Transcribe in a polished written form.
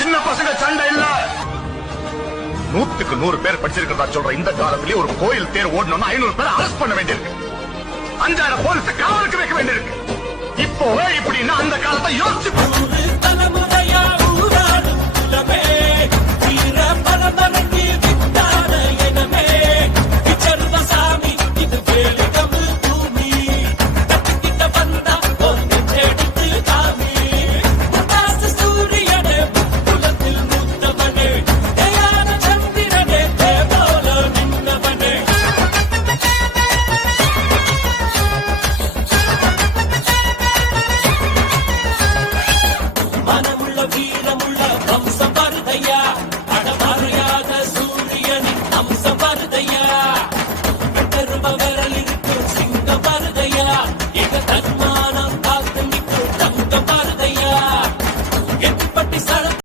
சின்ன பசங்க சண்டை இல்ல. 100க்கு 100 பேர் படிச்சிருக்கிறதா சொல்ற இந்த காலத்திலே ஒரு கோயில் தேர் ஓடணும்னா 500 பேர் அரெஸ்ட் பண்ண வேண்டியிருக்கு. 5000 போலீஸ் காவலுக்கு வைக்க வேண்டியிருக்கு. இப்போ இப்படின்னா அந்த காலத்தை யோசிச்சு வீரமுள்ள வம்சம்